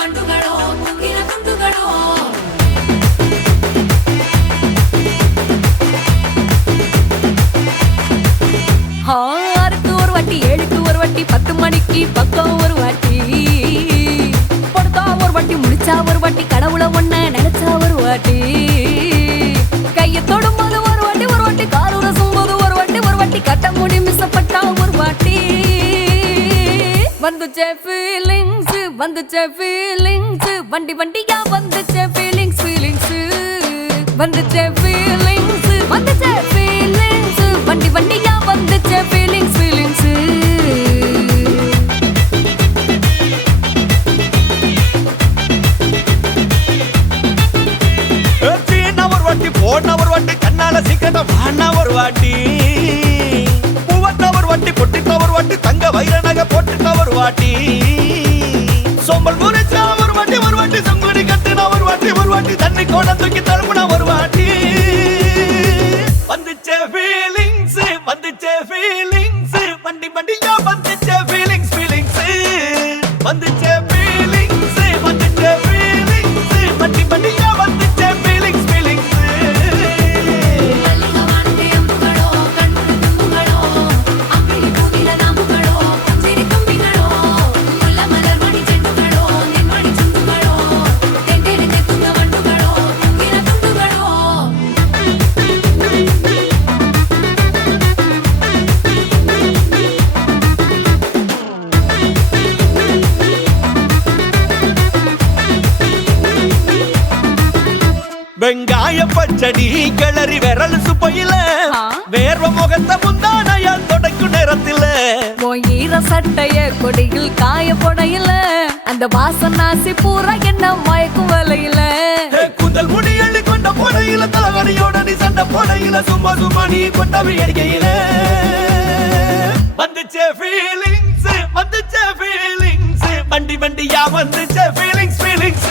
வண்டுகளோ பொங்கின துண்டுகளோ ஆறுக்கு ஒரு வாட்டி, ஏழுக்கு ஒரு வாட்டி, 10 மணிக்கு பக்கம் ஒரு வாட்டி, படுத்தா ஒரு வாட்டி, முடிச்சா ஒரு வாட்டி, கடவுளை ஒன்ன நினைச்சா ஒரு வாட்டி, கைய தொடும்போது ஒரு வாட்டி ஒரு வாட்டி, காரு ரசும்போது ஒரு வாட்டி ஒரு வாட்டி, கட்ட முடி மிசப்பட்டா ஒரு வாட்டி. வந்துச்சே ஃபீலிங்ஸ், வந்துச்சே ஃபீலிங்ஸ், வண்டி வண்டியா வந்துச்சே ஃபீலிங்ஸ் ஃபீலிங்ஸ், வந்துச்சே ஃபீலிங்ஸ், வந்துச்சே ஃபீலிங்ஸ், வண்டி வண்டியா வந்துச்சே ஃபீலிங்ஸ் ஃபீலிங்ஸ். ஒரு வாட்டி போன ஒரு வாட்டி, கண்ணால சீக்கிரம் வாண்ணா ஒரு வாட்டி, பூவத்த ஒரு வாட்டி, பொட்டித்த ஒரு வாட்டி, தங்க வைர நகை போட்டுட்ட ஒரு வாட்டி, சோம்பல் முறிச்சா ஒரு வாட்டி ஒரு வாட்டி, சங்குடி கட்டுனா ஒரு வாட்டி ஒரு வாட்டி, தண்ணி கோட தூக்கி தழுப்புனா ஒரு வாட்டி. வந்துச்சே ஃபீலிங்ஸ், வந்துச்சே ஃபீலிங்ஸ், வண்டி வண்டியா வந்துச்சே ஃபீலிங்ஸ் ஃபீலிங்ஸ், வந்துச்சே ஃபீலிங்ஸ், வந்துச்சே ஃபீலிங்ஸ், வண்டி வண்டியா வந்துச்சே ஃபீலிங்ஸ் ஃபீலிங்ஸ். மல்லிகை வானத்தை அம்புகளோ கண்ணுறு தும்புகளோ அம்பிளி பூவில நாம்புகளோ புஞ்சிரி தும்பிகளோ முல்ல மலர் மணி செண்டுகளோ நென்மணி சுண்டுகளோ தென்றெடுத்து துங்க வண்டுகளோ பொங்கின துண்டுகளோ. வெங்காய பச்சடி கிளறி விரல் சுப்பையில, வேர்வ முகத்த முந்தானையால் தொடக்கும் நேரத்தில, ஈர சட்டைய கொடியில் காய போடையில, அந்த வாசனாசி பூரா என்ன மயக்கும் வலையில, கூந்தல் முடி அள்ளி கொண்ட போடையில, தலைவலியோட நீ சண்டை போடையில, சும்மா சும்மா நீ கொண்டவி அடிக்கையில, வந்துச்சே ஃபீலிங்ஸ், வந்துச்சே ஃபீலிங்ஸ், வண்டி வண்டியா வந்துச்சே ஃபீலிங்ஸ் ஃபீலிங்ஸ்,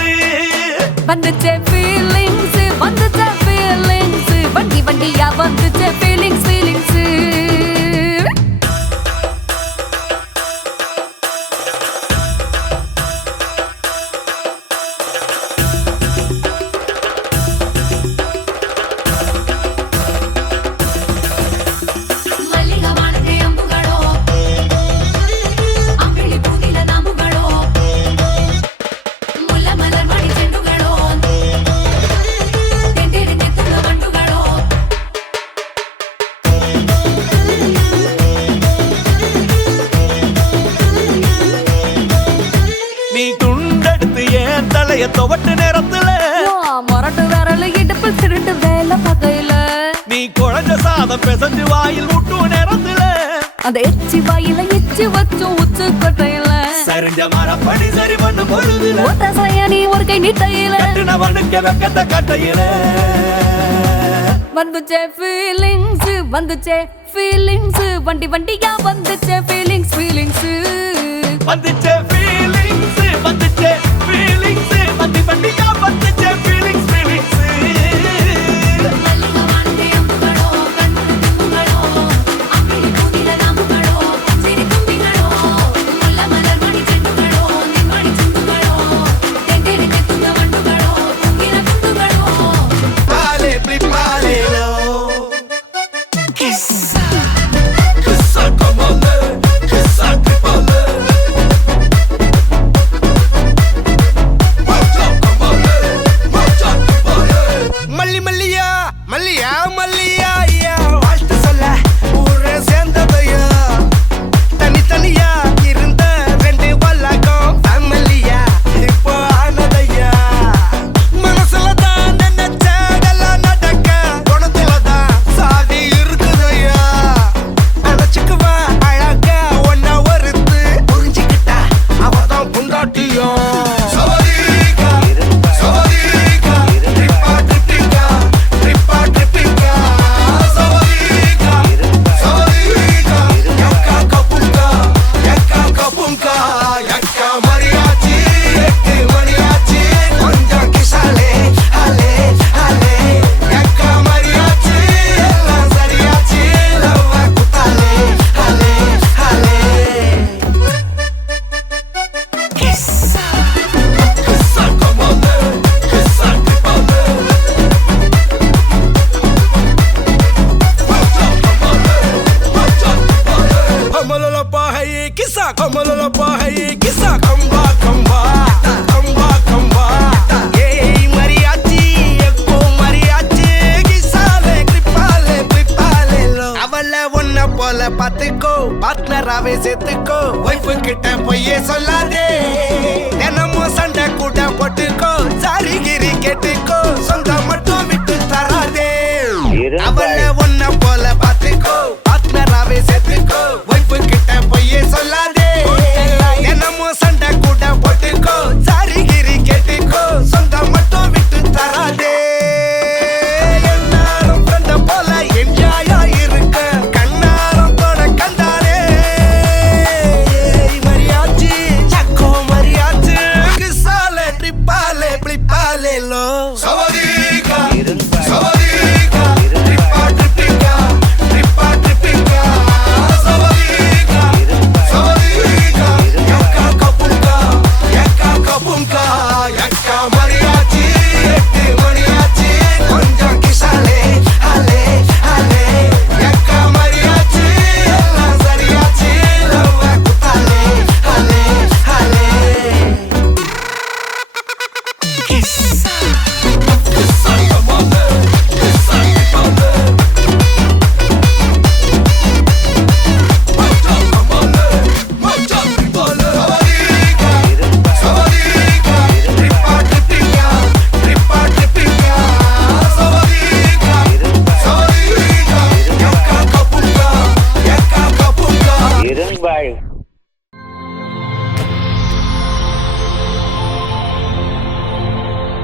வந்துச்சே ஃபீலிங்ஸ், வந்துச்சே ஃபீலிங்ஸ், வண்டி வண்டியா வந்துச்சே ஃபீலிங்ஸ் ஃபீலிங்ஸ். மல்லிகை வானத்தை அம்புகளோ அம்பிளி பூவில நாம்புகளோ முல்ல மலர் மணி செண்டுகளோ தென்றெடுத்து துங்க வண்டுகளோ. நீ துண்டெடுத்து ஏன் தலைய துவட்டு நேரத்துல, மொரட்டு விரல் இடுப்பில் திருட்டு வேலை பகையில, நீ குழஞ்ச சாதம் பிசைஞ்சு வாயில் விட்டும் நேரத்துல, அந்த எச்சி வாயில எச்சி வச்சும் உச்சு கொட்டையில, சரிஞ்ச மரப்படி சரி பண்ண பொழுதுல, ஒத்த சயனி ஒரு கை நீட்டையில, கட்டுனவனுக்கு வெக்கத்த கட்டையில, வந்துச்சே ஃபீலிங்ஸ், வந்துச்சே ஃபீலிங்ஸ், வண்டி வண்டியா வந்துச்சே ஃபீலிங்ஸ் ஃபீலிங்ஸ், வந்துச்சே ஃபீலிங்ஸ், வந்துச்சே ஃபீலிங்ஸ், வண்டி வண்டியா வந்துச்சே ஃபீலிங்ஸ் ஃபீலிங்ஸ். மல்லிகை வானத்தை அம்புகளோ கண்ணுறு தும்புகளோ அம்பிளி பூவில நாம்புகளோ புஞ்சிரி தும்பிகளோ முல்ல மலர் மணி செண்டுகளோ நென்மணி சுண்டுகளோ தென்றெடுத்து துங்க வண்டுகளோ பொங்கின துண்டுகளோ. Vale, prepárelo. Kissa, kissa, come on, kissa, triple.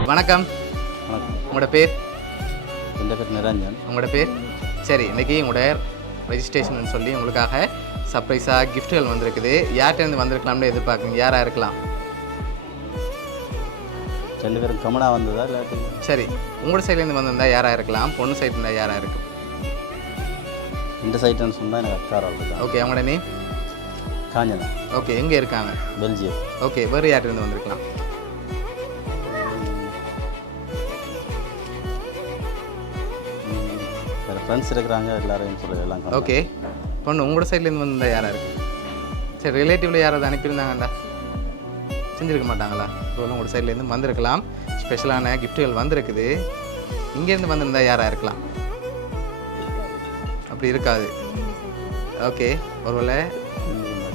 வணக்கம், வணக்கம். உங்களோட பேர்? என் பேர் நிரஞ்சன். உங்களோட பேர்? சரி, இன்றைக்கி உங்களோட ரெஜிஸ்ட்ரேஷன் சொல்லி உங்களுக்காக சர்ப்ரைஸாக கிஃப்ட்டுகள் வந்திருக்குது. யார்கிட்டேருந்து வந்திருக்கலாம்னு எதிர்பார்க்குறீங்க? யாராக இருக்கலாம்? 2 பேரும் கமனா வந்ததா இல்லாட்டி? சரி, உங்களோட சைட்லேருந்து வந்திருந்தால் யாராக இருக்கலாம்? பொண்ணு சைடு இருந்தால் யாராக இருக்கும்? இந்த சைட்டுன்னு சொன்னால் எனக்கு அக்காரா இருக்கா. ஓகே, அவங்களோட நேம்? காஞ்சனா. ஓகே, எங்கே இருக்காங்க? பெல்ஜியம். ஓகே, வேறு யார்கிட்டேருந்து வந்திருக்கலாம்? வேறு ஃப்ரெண்ட்ஸ் இருக்கிறாங்க, எல்லாரையும் சொல்லலாம். ஓகே, பொண்ணு உங்களோட சைட்லேருந்து வந்திருந்தால் யாராக இருக்கு? சரி, ரிலேட்டிவில் யாராவது அனுப்பியிருந்தாங்கண்டா? செஞ்சுருக்க மாட்டாங்களா? இப்போ உங்களோட சைட்லேருந்து வந்திருக்கலாம். ஸ்பெஷலான கிஃப்ட்டுகள் வந்திருக்குது. இங்கேருந்து வந்திருந்தா யாராக இருக்கலாம்? அப்படி இருக்காது. ஓகே, ஒருவேளை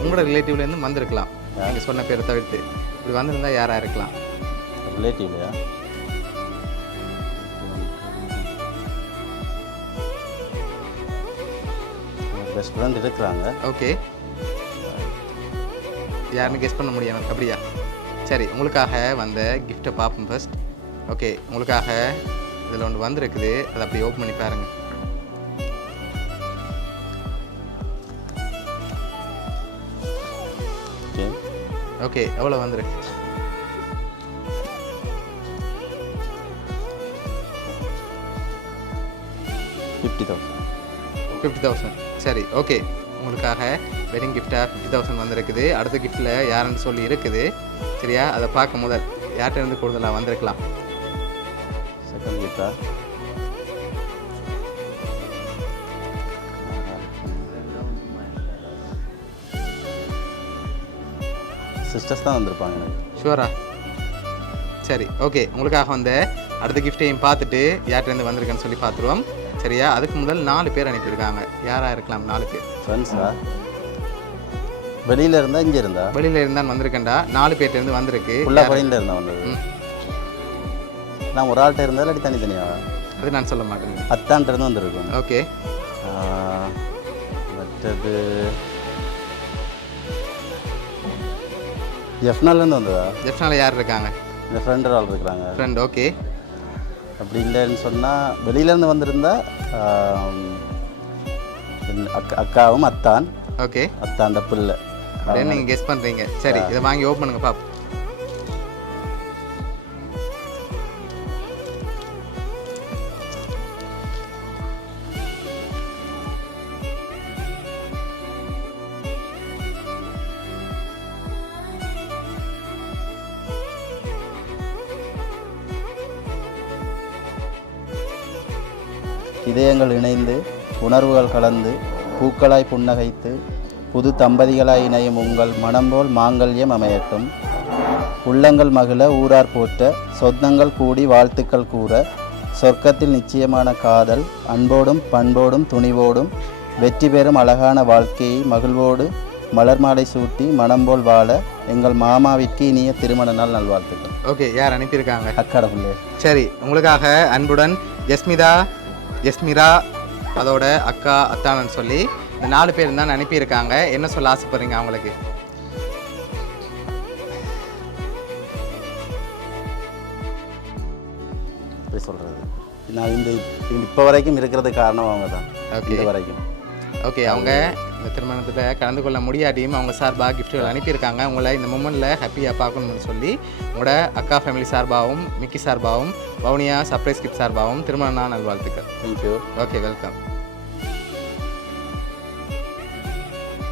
உங்களோட ரிலேட்டிவ்லேருந்து வந்திருக்கலாம். நீங்கள் சொன்ன பேரை தவிர்த்து இப்படி வந்திருந்தால் யாராக இருக்கலாம்? ரிலேட்டிவ்லையா? பெஸ்ட் ஃப்ரெண்ட் இருக்கிறாங்க. ஓகே, யாருன்னு கெஸ் பண்ண முடியும் எனக்கு? அப்படியா? சரி, உங்களுக்காக வந்த கிஃப்ட்டை பார்ப்போம் ஃபர்ஸ்ட். ஓகே, உங்களுக்காக இதில் ஒன்று வந்திருக்குது. அதை அப்படி ஓப்பன் பண்ணி பாருங்கள். ஓகே. ஓகே, எவ்வளோ வந்திருக்கு? 50,000. 50,000. சரி, ஓகே, உங்களுக்காக வெட்டிங் கிஃப்டாக 50,000 வந்திருக்குது. அடுத்த கிஃப்ட்டில் யாருன்னு சொல்லி இருக்குது. சரியா? அதை பார்க்க முதல் யார்கிட்ட இருந்து கூடுதலாக வந்திருக்கலாம்? செகண்ட் கிஃப்டா? சிஸ்டர்ஸ் தான் வந்திருப்பாங்க எனக்கு. ஷுவரா? சரி, ஓகே, உங்களுக்காக வந்த அடுத்த கிஃப்ட்டையும் பார்த்துட்டு யார்கிட்டேருந்து வந்திருக்குன்னு சொல்லி பார்த்துருவோம். சரியா? அதுக்கு முதல் 4 பேர் அனுப்பியிருக்காங்க. யாராக இருக்கலாம்? 4 பேர். ஃப்ரெண்ட்ஸா? வெளியில் இருந்தால் இங்கே இருந்தா? வெளியில் இருந்தான் வந்திருக்கேன்டா. 4 பேர்ட்டேருந்து வந்திருக்கு. ஃபுல்லாக வெளியில் இருந்தால் வந்தது. நான் ஒரு ஆள்கிட்ட இருந்தால் இல்லாட்டி தனித்தனியாக? அது நான் சொல்ல மாட்டேன். அத்தான்ட்டு இருந்து வந்திருக்கும். ஓகே, மற்றது ஜெஃப்னாலேருந்து வந்ததா? ஜெஃப்னால யார் இருக்காங்க? இந்த ஃப்ரெண்டு ஆள் இருக்கிறாங்க. ஃப்ரெண்ட். ஓகே, அப்படி இல்லைன்னு சொன்னால் வெளியிலேருந்து வந்திருந்தா அக்காவும் அத்தான். ஓகே, அத்தாண்ட பிள்ளை அப்படின்னு நீங்கள் கெஸ் பண்ணுறீங்க. சரி, இதை வாங்கி ஓப்பன் பண்ணுங்க பாப்போம். இதயங்கள் இணைந்து உணர்வுகள் கலந்து பூக்களாய் புன்னகைத்து புது தம்பதிகளாய் இணையும் உங்கள் மனம்போல் மாங்கல்யம் அமையட்டும். உள்ளங்கள் மகிழ ஊரார் போற்ற சொந்தங்கள் கூடி வாழ்த்துக்கள் கூற சொர்க்கத்தில் நிச்சயமான காதல் அன்போடும் பண்போடும் துணிவோடும் வெற்றி பெறும் அழகான வாழ்க்கையை மகிழ்வோடு மலர் மாலை சூட்டி மனம்போல் வாழ எங்கள் மாமாவிற்கு இனிய திருமண நாள் நல்வாழ்த்துக்கள். ஓகே, யார் அனுப்பியிருக்காங்க? அக்காட பிள்ளை. சரி, உங்களுக்காக அன்புடன் ஜஸ்மிரா அதோட அக்கா அத்தானன்னு சொல்லி இந்த 4 பேர் தான் அனுப்பியிருக்காங்க. என்ன சொல்ல ஆசைப்படுறீங்க அவங்களுக்கு? எப்படி சொல்கிறது, நான் இப்போ வரைக்கும் இருக்கிறது காரணம் அவங்க தான். ஓகே, இது வரைக்கும். ஓகே, அவங்க இந்த திருமணத்தில் கலந்து கொள்ள முடியாட்டியும் அவங்க சார்பாக கிஃப்ட்டுகள் அனுப்பியிருக்காங்க. உங்களை இந்த மூமெண்ட்டில் ஹாப்பியாக பார்க்கணும்னு சொல்லி உங்களோட அக்கா ஃபேமிலி சார்பாகவும் மிக்கி சார்பாகவும் வவுனியா சர்ப்ரைஸ் கிஃப்ட் சார்பாகவும் திருமண நாள் நல்வாழ்த்துக்கள். தேங்க்யூ. Okay, welcome.